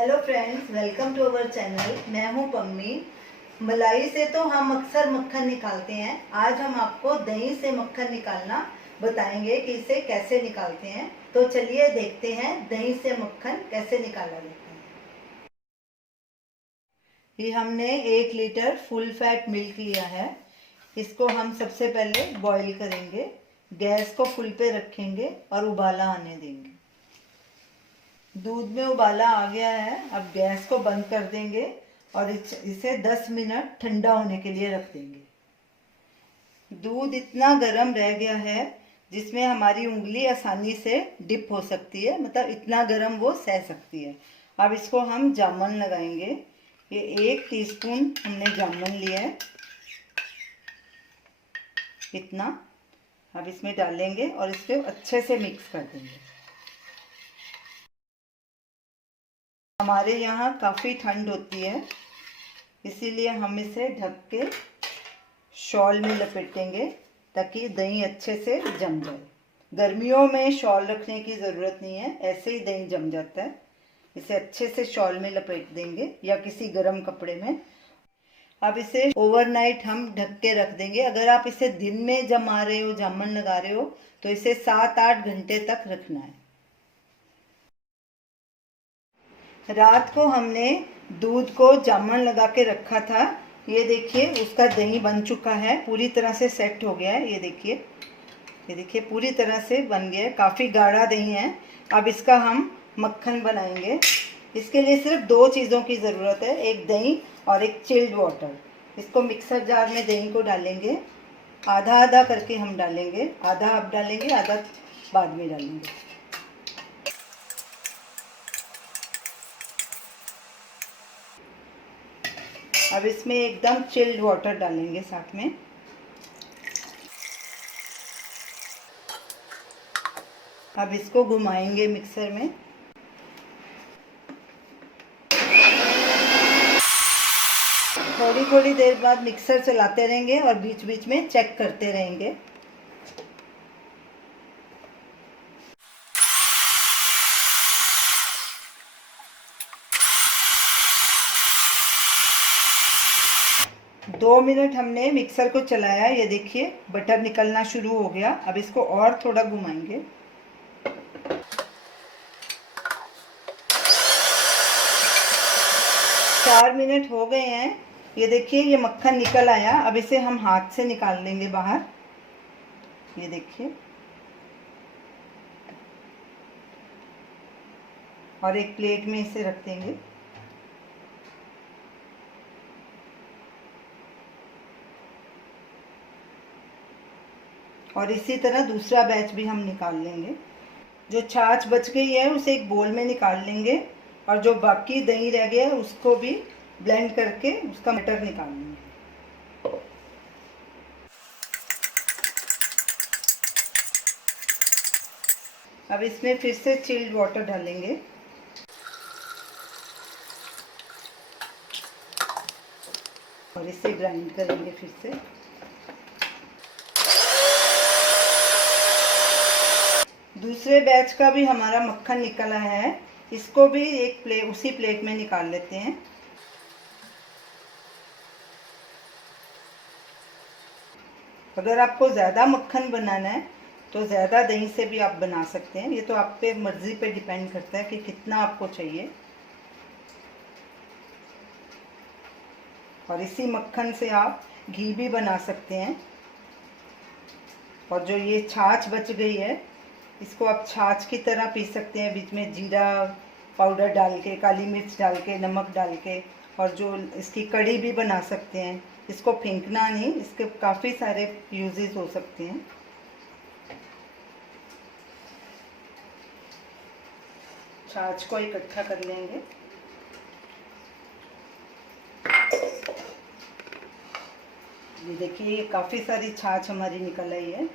Hello friends, welcome to our channel. मैं हूं पम्मी। मलाई से तो हम अक्सर मक्खन निकालते हैं। आज हम आपको दही से मक्खन निकालना बताएंगे कि इसे कैसे निकालते हैं। तो चलिए देखते हैं दही से मक्खन कैसे निकाला जाता है। ये हमने 1 लीटर फुल फैट मिल्क लिया है। इसको हम सबसे पहले बॉईल करेंगे। गैस को फुल पे रखेंगे और उबाला आने देंगे। दूध में उबाला आ गया है। अब गैस को बंद कर देंगे और इसे 10 मिनट ठंडा होने के लिए रख देंगे। दूध इतना गर्म रह गया है जिसमें हमारी उंगली आसानी से डिप हो सकती है, मतलब इतना गर्म वो सह सकती है। अब इसको हम जामुन लगाएंगे। ये 1 टीस्पून हमने जामुन लिया है, इतना। अब इसमें डालेंगे और इसको अच्छे से मिक्स कर देंगे। हमारे यहाँ काफ़ी ठंड होती है, इसीलिए हम इसे ढक के शॉल में लपेटेंगे ताकि दही अच्छे से जम जाए। गर्मियों में शॉल रखने की ज़रूरत नहीं है, ऐसे ही दही जम जाता है। इसे अच्छे से शॉल में लपेट देंगे या किसी गर्म कपड़े में। अब इसे ओवरनाइट हम ढक के रख देंगे। अगर आप इसे दिन में जमा रहे हो, जामुन लगा रहे हो, तो इसे 7-8 घंटे तक रखना है। रात को हमने दूध को जामुन लगा के रखा था। ये देखिए उसका दही बन चुका है, पूरी तरह से सेट हो गया है। ये देखिए पूरी तरह से बन गया है, काफ़ी गाढ़ा दही है। अब इसका हम मक्खन बनाएंगे। इसके लिए सिर्फ 2 चीज़ों की ज़रूरत है, एक दही और एक चिल्ड वाटर। इसको मिक्सर जार में दही को डालेंगे, आधा आधा करके हम डालेंगे। आधा अब डालेंगे, आधा बाद में डालेंगे। अब इसमें एकदम चिल्ड वाटर डालेंगे साथ में। अब इसको घुमाएंगे मिक्सर में। थोड़ी थोड़ी देर बाद मिक्सर चलाते रहेंगे और बीच बीच में चेक करते रहेंगे। दो मिनट हमने मिक्सर को चलाया, ये देखिए बटर निकलना शुरू हो गया। अब इसको और थोड़ा घुमाएंगे। चार मिनट हो गए हैं। ये देखिए ये मक्खन निकल आया। अब इसे हम हाथ से निकाल लेंगे बाहर। ये देखिए, और एक प्लेट में इसे रख देंगे। और इसी तरह दूसरा बैच भी हम निकाल लेंगे। जो छाछ बच गई है उसे एक बोल में निकाल लेंगे और जो बाकी दही रह गया है उसको भी ब्लेंड करके उसका मटर निकाल लेंगे। अब इसमें फिर से चिल्ड वाटर डालेंगे और इसे ग्राइंड करेंगे फिर से। दूसरे बैच का भी हमारा मक्खन निकला है, इसको भी एक उसी प्लेट में निकाल लेते हैं। अगर आपको ज़्यादा मक्खन बनाना है तो ज़्यादा दही से भी आप बना सकते हैं। ये तो आप पे मर्ज़ी पे डिपेंड करता है कि कितना आपको चाहिए। और इसी मक्खन से आप घी भी बना सकते हैं। और जो ये छाछ बच गई है इसको आप छाछ की तरह पी सकते हैं, बीच में जीरा पाउडर डाल के, काली मिर्च डाल के, नमक डाल के। और जो इसकी कड़ी भी बना सकते हैं। इसको फेंकना नहीं, इसके काफ़ी सारे यूजेस हो सकते हैं। छाछ को इकट्ठा कर लेंगे। ये देखिए ये काफ़ी सारी छाछ हमारी निकल आई है।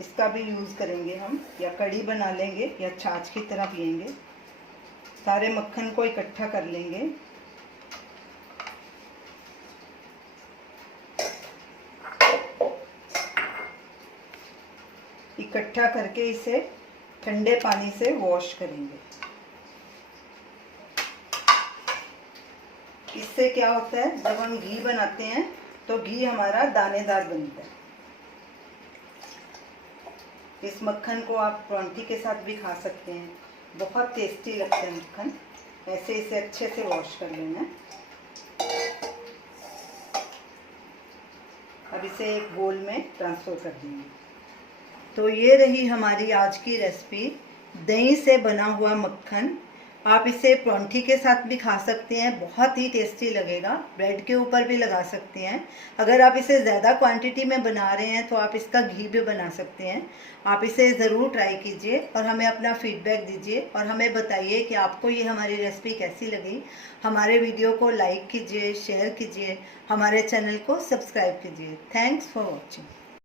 इसका भी यूज़ करेंगे हम, या कड़ी बना लेंगे या छाछ की तरह पिएंगे। सारे मक्खन को इकट्ठा कर लेंगे। इकट्ठा करके इसे ठंडे पानी से वॉश करेंगे। इससे क्या होता है, जब हम घी बनाते हैं तो घी हमारा दानेदार बनता है। इस मक्खन को आप परांठी के साथ भी खा सकते हैं, बहुत टेस्टी लगता है मक्खन। ऐसे इसे अच्छे से वॉश कर लेना। अब इसे एक बोल में ट्रांसफ़र कर देंगे। तो ये रही हमारी आज की रेसिपी, दही से बना हुआ मक्खन। आप इसे परांठी के साथ भी खा सकते हैं, बहुत ही टेस्टी लगेगा। ब्रेड के ऊपर भी लगा सकते हैं। अगर आप इसे ज़्यादा क्वांटिटी में बना रहे हैं तो आप इसका घी भी बना सकते हैं। आप इसे ज़रूर ट्राई कीजिए और हमें अपना फीडबैक दीजिए और हमें बताइए कि आपको ये हमारी रेसिपी कैसी लगी। हमारे वीडियो को लाइक कीजिए, शेयर कीजिए, हमारे चैनल को सब्सक्राइब कीजिए। Thanks for watching.